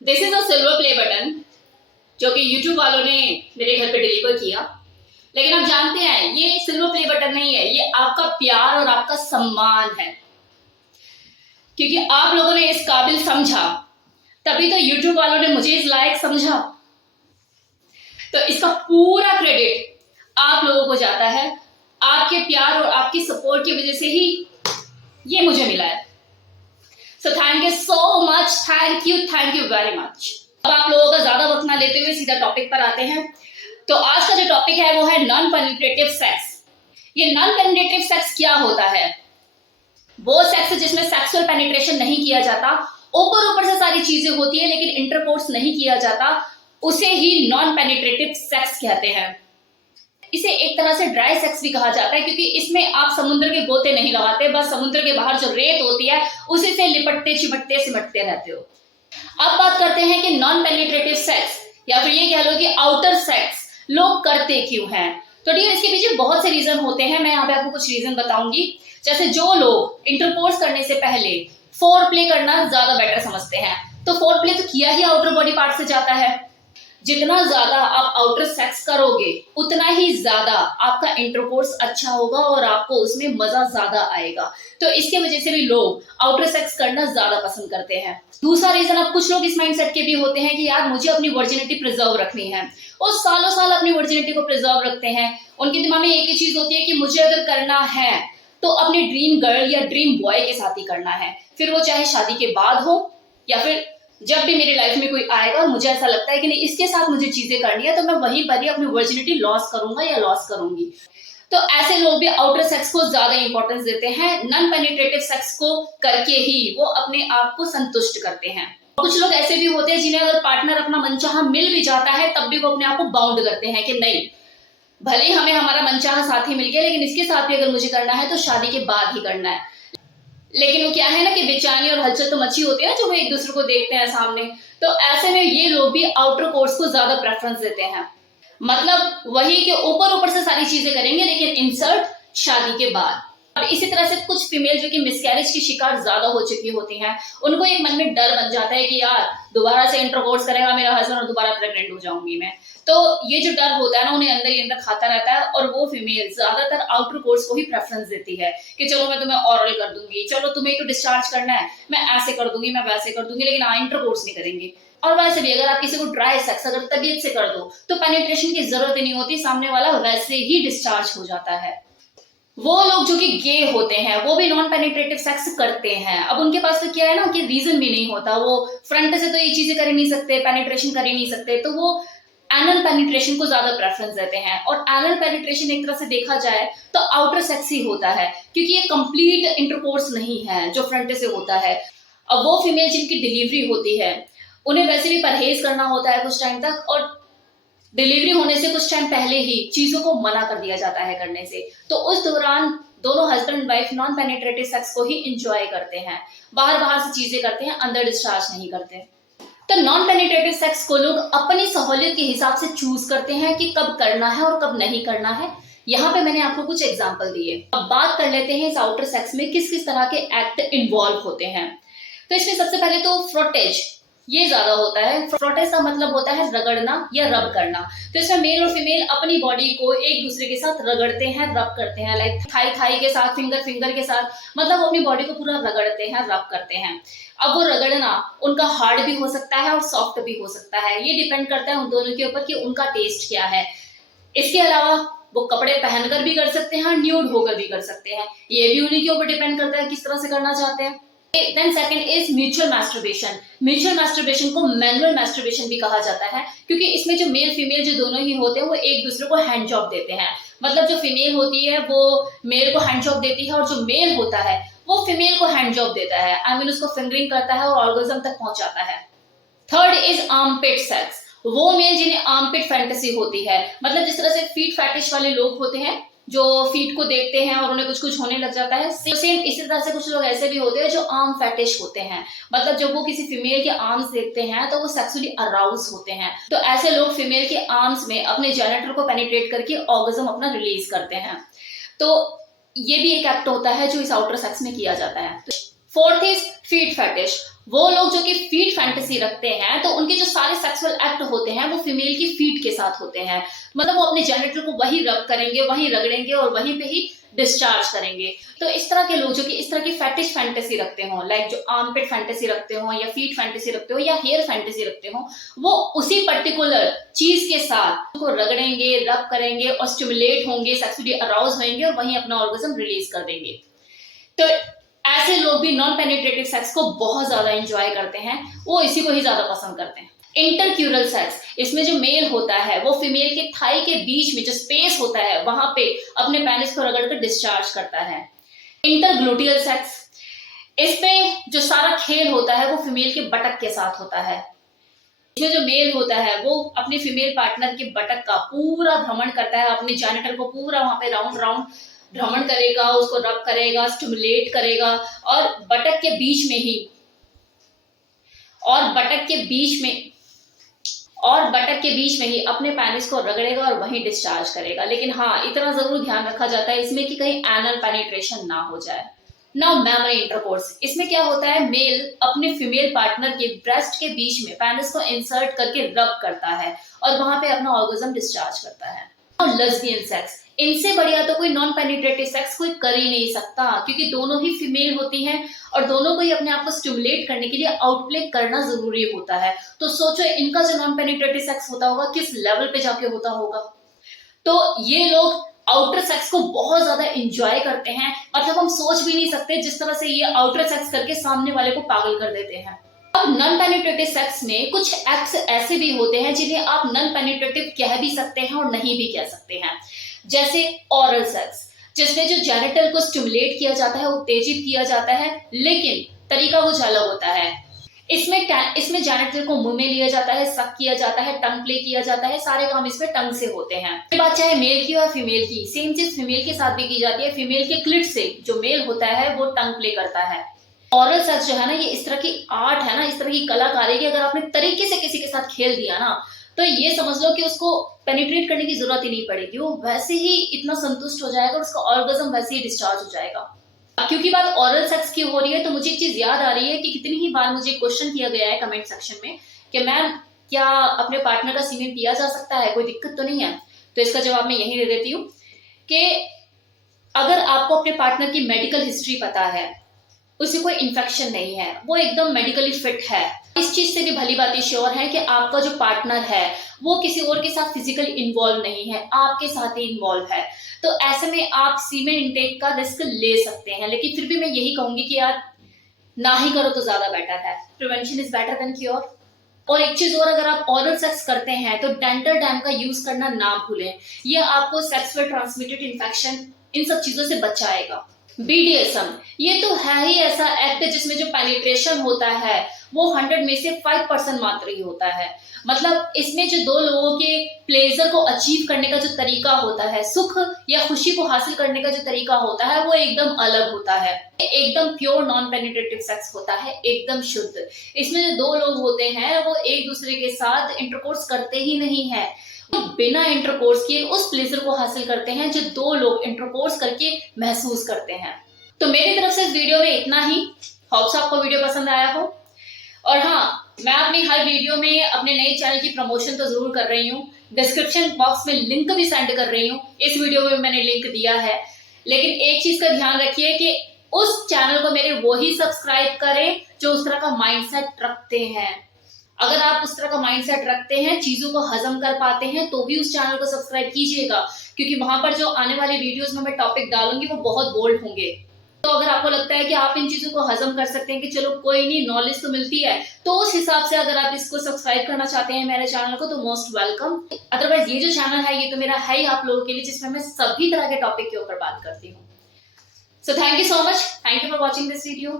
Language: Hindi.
This is a silver play button जो कि YouTube वालों ने मेरे घर पे डिलीवर किया। लेकिन आप जानते हैं ये सिल्वर प्ले बटन नहीं है, ये आपका प्यार और आपका सम्मान है, क्योंकि आप लोगों ने इस काबिल समझा तभी तो YouTube वालों ने मुझे इस लायक समझा। तो इसका पूरा क्रेडिट आप लोगों को जाता है। आपके प्यार और आपकी सपोर्ट की वजह से ही ये मुझे मिला है। So thank you so much, thank you very much. अब आप लोगों का ज्यादा वक्त ना लेते हुए सीधा टॉपिक पर आते हैं। तो आज का जो टॉपिक है वो है नॉन पेनिट्रेटिव सेक्स। ये नॉन पेनिट्रेटिव सेक्स क्या होता है? वो सेक्स जिसमें सेक्सुअल पेनिट्रेशन नहीं किया जाता, ऊपर से सारी चीजें होती है लेकिन इंटरकोर्स नहीं किया जाता, उसे ही नॉन पेनिट्रेटिव सेक्स कहते हैं। इसे एक तरह से ड्राई सेक्स भी कहा जाता है, क्योंकि इसमें आप समुद्र के गोते नहीं लगाते, बस समुद्र के बाहर जो रेत होती है उसी से लिपटते चिपटते सिमटते रहते हो। अब बात करते हैं कि नॉन पेनिट्रेटिव सेक्स या फिर ये कह लो कि आउटर सेक्स लोग करते क्यों हैं। तो ठीक है, इसके पीछे बहुत से रीजन होते हैं। मैं यहाँ पे आपको कुछ रीजन बताऊंगी। जैसे जो लोग इंटरकोर्स करने से पहले फोर प्ले करना ज्यादा बेटर समझते हैं, तो फोर प्ले तो किया ही आउटर बॉडी पार्ट से जाता है। जितना ज्यादा आप आउटर सेक्स करोगे उतना ही ज्यादा आपका इंटरकोर्स अच्छा होगा और आपको उसमें मजा ज्यादा आएगा। तो इसके वजह से भी लोग आउटर सेक्स करना ज्यादा पसंद करते हैं। दूसरा रीजन, अब कुछ लोग इस माइंडसेट के भी होते हैं कि यार मुझे अपनी वर्जिनिटी प्रिजर्व रखनी है, और सालों साल अपनी वर्जिनिटी को प्रिजर्व रखते हैं। उनके दिमाग में एक ही चीज होती है कि मुझे अगर करना है तो अपने ड्रीम गर्ल या ड्रीम बॉय के साथ ही करना है, फिर वो चाहे शादी के बाद हो या फिर जब भी मेरी लाइफ में कोई आएगा और मुझे ऐसा लगता है कि नहीं इसके साथ मुझे चीजें करनी है, तो मैं वहीं पर ही अपनी वर्जिनिटी लॉस करूंगा या लॉस करूंगी। तो ऐसे लोग भी आउटर सेक्स को ज्यादा इंपॉर्टेंस देते हैं। नॉन पेनिट्रेटिव सेक्स को करके ही वो अपने आप को संतुष्ट करते हैं। कुछ लोग ऐसे भी होते हैं जिन्हें अगर पार्टनर अपना मनचाहा मिल भी जाता है तब भी वो अपने आप को बाउंड करते हैं कि नहीं, भले ही हमें हमारा मनचाहा साथी मिल गया लेकिन इसके साथ भी अगर मुझे करना है तो शादी के बाद ही करना है। लेकिन वो क्या है ना कि बेचैनी और हलचल तो मची होती है जो वो एक दूसरे को देखते हैं सामने। तो ऐसे में ये लोग भी आउटर कोर्स को ज्यादा प्रेफरेंस देते हैं। मतलब वही कि ऊपर से सारी चीजें करेंगे लेकिन इंसर्ट शादी के बाद। अब इसी तरह से कुछ फीमेल जो कि मिसकैरेज की शिकार ज्यादा हो चुकी होती हैं, उनको एक मन में डर बन जाता है कि यार दोबारा से इंटरकोर्स करेगा मेरा हस्बैंड और दोबारा प्रेग्नेंट हो जाऊंगी मैं। तो ये जो डर होता है ना उन्हें अंदर ही अंदर खाता रहता है, और वो फीमेल ज्यादातर आउटर कोर्स को ही प्रेफरेंस देती है कि चलो मैं तुम्हें ऑरल कर दूंगी, चलो तुम्हें तो डिस्चार्ज करना है मैं ऐसे कर दूंगी मैं वैसे कर दूंगी, लेकिन इंटरकोर्स नहीं करेंगे। और वैसे भी अगर आप किसी को ड्राई सेक्स अगर तबीयत से कर दो तो पेनिट्रेशन की जरूरत ही नहीं होती, सामने वाला वैसे ही डिस्चार्ज हो जाता है। वो लोग जो कि गे होते हैं वो भी नॉन पेनिट्रेटिव सेक्स करते हैं। अब उनके पास तो क्या है ना कि रीजन भी नहीं होता, वो फ्रंट से तो ये चीजें कर ही नहीं सकते, पेनिट्रेशन कर ही नहीं सकते, तो वो एनल पेनिट्रेशन को ज्यादा प्रेफरेंस देते हैं। और एनल पेनिट्रेशन एक तरह से देखा जाए तो आउटर सेक्स ही होता है, क्योंकि ये कंप्लीट इंटरकोर्स नहीं है जो फ्रंट से होता है। अब वो फीमेल जिनकी डिलीवरी होती है उन्हें वैसे भी परहेज करना होता है कुछ टाइम तक, और डिलीवरी होने से कुछ टाइम पहले ही चीजों को मना कर दिया जाता है करने से। तो उस दौरान दोनों husband and wife non penetrative sex को ही इंजॉय करते हैं, बाहर से चीजें करते हैं, अंदर डिस्चार्ज नहीं करते। तो नॉन पेनिट्रेटिव सेक्स को लोग अपनी सहूलियत के हिसाब से चूज करते हैं कि कब करना है और कब नहीं करना है। यहाँ पे मैंने आपको कुछ एग्जांपल दिए। अब बात कर लेते हैं इस आउटर सेक्स में किस किस तरह के एक्ट इन्वॉल्व होते हैं। तो इसमें सबसे पहले तो फ्रोटेज ये ज्यादा होता है। फ्रोटेज का मतलब होता है रगड़ना या रब करना। तो इसमें मेल और फीमेल अपनी बॉडी को एक दूसरे के साथ रगड़ते हैं, रब करते हैं, लाइक थाई के साथ, फिंगर के साथ, मतलब अपनी बॉडी को पूरा रगड़ते हैं, रब करते हैं। अब वो रगड़ना उनका हार्ड भी हो सकता है और सॉफ्ट भी हो सकता है, ये डिपेंड करता है उन दोनों के ऊपर कि उनका टेस्ट क्या है। इसके अलावा वो कपड़े पहनकर भी कर सकते हैं, न्यूड होकर भी कर सकते हैं, ये भी उन्हीं के ऊपर डिपेंड करता है किस तरह से करना चाहते हैं। Then second is mutual masturbation. Mutual masturbation को मैनुअल मैस्टरबेशन भी कहा जाता है, क्योंकि इसमें जो मेल फीमेल जो दोनों ही होते हैं वो एक दूसरे को हैंड जॉब देते हैं। मतलब जो फीमेल होती है वो मेल को हैंड जॉब देती है और जो मेल होता है वो फीमेल को हैंड जॉब देता है, आई मीन उसको फिंगरिंग करता है और ऑर्गेज्म तक पहुंचाता है। Third is armpit sex. वो मेल जिन्हें आर्मपिट फैंटेसी होती है, मतलब जिस तरह से फीट फैटिश वाले लोग होते हैं जो फीट को देखते हैं और उन्हें कुछ कुछ होने लग जाता है, सेम इसी तरह से कुछ लोग ऐसे भी होते हैं जो आर्म फैटिश होते हैं। मतलब जब वो किसी फीमेल के आर्म्स देखते हैं तो वो सेक्सुअली अराउज होते हैं। तो ऐसे लोग फीमेल के आर्म्स में अपने जेनिटल को पेनिट्रेट करके ऑर्गेज्म अपना रिलीज करते हैं। तो ये भी एक एक्ट होता है जो इस आउटर सेक्स में किया जाता है। Fourth is feet fetish. वो लोग जो कि फीट फैंटेसी रखते हैं, तो उनके जो सारे सेक्सुअल एक्ट होते हैं वो फीमेल की फीट के साथ होते हैं। मतलब वो अपने जेनिटल को वही रब करेंगे, वही रगड़ेंगे और वहीं पे ही डिस्चार्ज करेंगे। तो इस तरह के लोग जो कि इस तरह की फेटिश फैंटेसी रखते हो, लाइक जो आर्मपिट फैंटेसी रखते हो या फीट फैंटेसी रखते हो या हेयर फैंटेसी रखते हो, वो उसी पर्टिकुलर चीज के साथ को रगड़ेंगे, रब करेंगे और स्टिमुलेट होंगे, सेक्सुअली अराउज होंगे और वहीं अपना ऑर्गेज्म रिलीज कर देंगे। तो ऐसे लोग भी नॉन पेनिट्रेटिव सेक्स को बहुत ज्यादा एंजॉय करते हैं, वो इसी को ही ज्यादा पसंद करते हैं। इंटरक्यूरल सेक्स, इसमें जो मेल होता है वो फीमेल के थाई के बीच में जो स्पेस होता है वहां पे अपने पेनिस को रगड़ कर डिस्चार्ज करता है। इंटरग्लूटियल सेक्स, इसमें जो सारा खेल होता है वो फीमेल के बटक के साथ होता है। इसमें जो मेल होता है वो अपने फीमेल पार्टनर के बटक का पूरा भ्रमण करता है, अपने जेनिटल को पूरा वहां पे राउंड राउंड भ्रमण करेगा, उसको रब करेगा, स्टिमुलेट करेगा और बटक के बीच में ही अपने पेनिस को रगड़ेगा और वहीं डिस्चार्ज करेगा। लेकिन हाँ, इतना जरूर ध्यान रखा जाता है इसमें कि कहीं एनल पेनिट्रेशन ना हो जाए। नाउ मैमरी इंटरकोर्स, इसमें क्या होता है, मेल अपने फीमेल पार्टनर के ब्रेस्ट के बीच में पेनिस को इंसर्ट करके रब करता है और वहां पे अपना ऑर्गेज्म डिस्चार्ज करता है। लेस्बियन सेक्स, इनसे बढ़िया तो कोई नॉन पेनिट्रेटिव सेक्स कोई कर ही नहीं सकता, क्योंकि दोनों ही फीमेल होती हैं और दोनों को ही अपने आप को स्टिमुलेट करने के लिए आउटप्ले करना जरूरी होता है। तो सोचो इनका जो नॉन पेनिट्रेटिव सेक्स होता होगा किस लेवल पे जाके होता होगा। तो ये लोग आउटर सेक्स को बहुत ज्यादा एंजॉय करते हैं, मतलब हम सोच भी नहीं सकते जिस तरह से ये आउटर सेक्स करके सामने वाले को पागल कर देते हैं। अब नॉन पेनिट्रेटिव सेक्स में कुछ एक्ट्स ऐसे भी होते हैं जिन्हें आप नॉन पेनिट्रेटिव कह भी सकते हैं और नहीं भी कह सकते हैं, जैसे ओरल सेक्स, जिसमें जो जेनिटल को स्टिमुलेट किया जाता है, उत्तेजित किया जाता है, लेकिन तरीका कुछ अलग होता है। इसमें जेनिटल को मुंह में लिया जाता है, सक किया जाता है, टंग प्ले किया जाता है, सारे काम इसमें टंग से होते हैं। ये बात चाहे मेल की हो या फीमेल की, सेम चीज फीमेल के साथ भी की जाती है। फीमेल के क्लिट से जो मेल होता है वो टंग प्ले करता है। ओरल सेक्स जो है ना, ये इस तरह की आर्ट है ना, इस तरह की कलाकारी की अगर आपने तरीके से किसी के साथ खेल दिया ना, तो ये समझ लो कि उसको पेनिट्रेट करने की जरूरत ही नहीं पड़ेगी, वो वैसे ही इतना संतुष्ट हो जाएगा और उसका ऑर्गेज्म वैसे ही डिस्चार्ज हो जाएगा। क्योंकि बात ओरल सेक्स की हो रही है तो मुझे एक चीज याद आ रही है कि कितनी ही बार मुझे क्वेश्चन किया गया है कमेंट सेक्शन में कि मैम क्या अपने पार्टनर का सीमेन पिया जा सकता है, कोई दिक्कत तो नहीं है। तो इसका जवाब मैं यही दे देती हूँ कि अगर आपको अपने पार्टनर की मेडिकल हिस्ट्री पता है, उसे कोई इन्फेक्शन नहीं है, वो एकदम मेडिकली फिट है, इस चीज से भी भली बात श्योर है कि आपका जो पार्टनर है वो किसी और के साथ फिजिकली इन्वॉल्व नहीं है, आपके साथ ही इन्वॉल्व है, तो ऐसे में आप सीमेन इंटेक का रिस्क ले सकते हैं। लेकिन फिर भी मैं यही कहूंगी कि यार ना ही करो तो ज्यादा बेटर है, prevention is better than cure. और एक चीज और, अगर आप ओरल सेक्स करते हैं तो डेंटल डैम का यूज करना ना भूलें, ये आपको सेक्सुअल ट्रांसमिटेड इन्फेक्शन इन सब चीजों से बचाएगा। BDSM, ये तो है ही ऐसा एक्ट जिसमें जो पेनिट्रेशन होता है वो 100 में से 5% मात्र ही होता है। मतलब इसमें जो दो लोगों के प्लेजर को अचीव करने का जो तरीका होता है, सुख या खुशी को हासिल करने का जो तरीका होता है, वो एकदम अलग होता है। एकदम प्योर नॉन पेनिट्रेटिव सेक्स होता है, एकदम शुद्ध। इसमें जो दो लोग होते हैं वो एक दूसरे के साथ इंटरकोर्स करते ही नहीं है, बिना इंटरकोर्स किए उस प्लेजर को हासिल करते हैं जो दो लोग इंटरकोर्स करके महसूस करते हैं। तो मेरी तरफ से इस वीडियो में इतना ही। होप्स आपको वीडियो पसंद आया हो। और हाँ, मैं अपनी हर वीडियो में अपने नए चैनल की प्रमोशन तो जरूर कर रही हूँ, डिस्क्रिप्शन बॉक्स में लिंक भी सेंड कर रही हूँ। इस वीडियो में मैंने लिंक दिया है, लेकिन एक चीज का ध्यान रखिए कि उस चैनल को मेरे वही सब्सक्राइब करें जो उस तरह का माइंडसेट रखते हैं। अगर आप उस तरह का माइंडसेट रखते हैं, चीजों को हजम कर पाते हैं, तो भी उस चैनल को सब्सक्राइब कीजिएगा, क्योंकि वहां पर जो आने वाले वीडियोस में मैं टॉपिक डालूंगी वो बहुत बोल्ड होंगे। तो अगर आपको लगता है कि आप इन चीजों को हजम कर सकते हैं कि चलो कोई नहीं, नॉलेज तो मिलती है, तो उस हिसाब से अगर आप इसको सब्सक्राइब करना चाहते हैं मेरे चैनल को, तो मोस्ट वेलकम। अदरवाइज ये जो चैनल है ये तो मेरा है ही आप लोगों के लिए, जिसमें मैं सभी तरह के टॉपिक के ऊपर बात करती हूँ। So thank you so much, thank you for watching this video.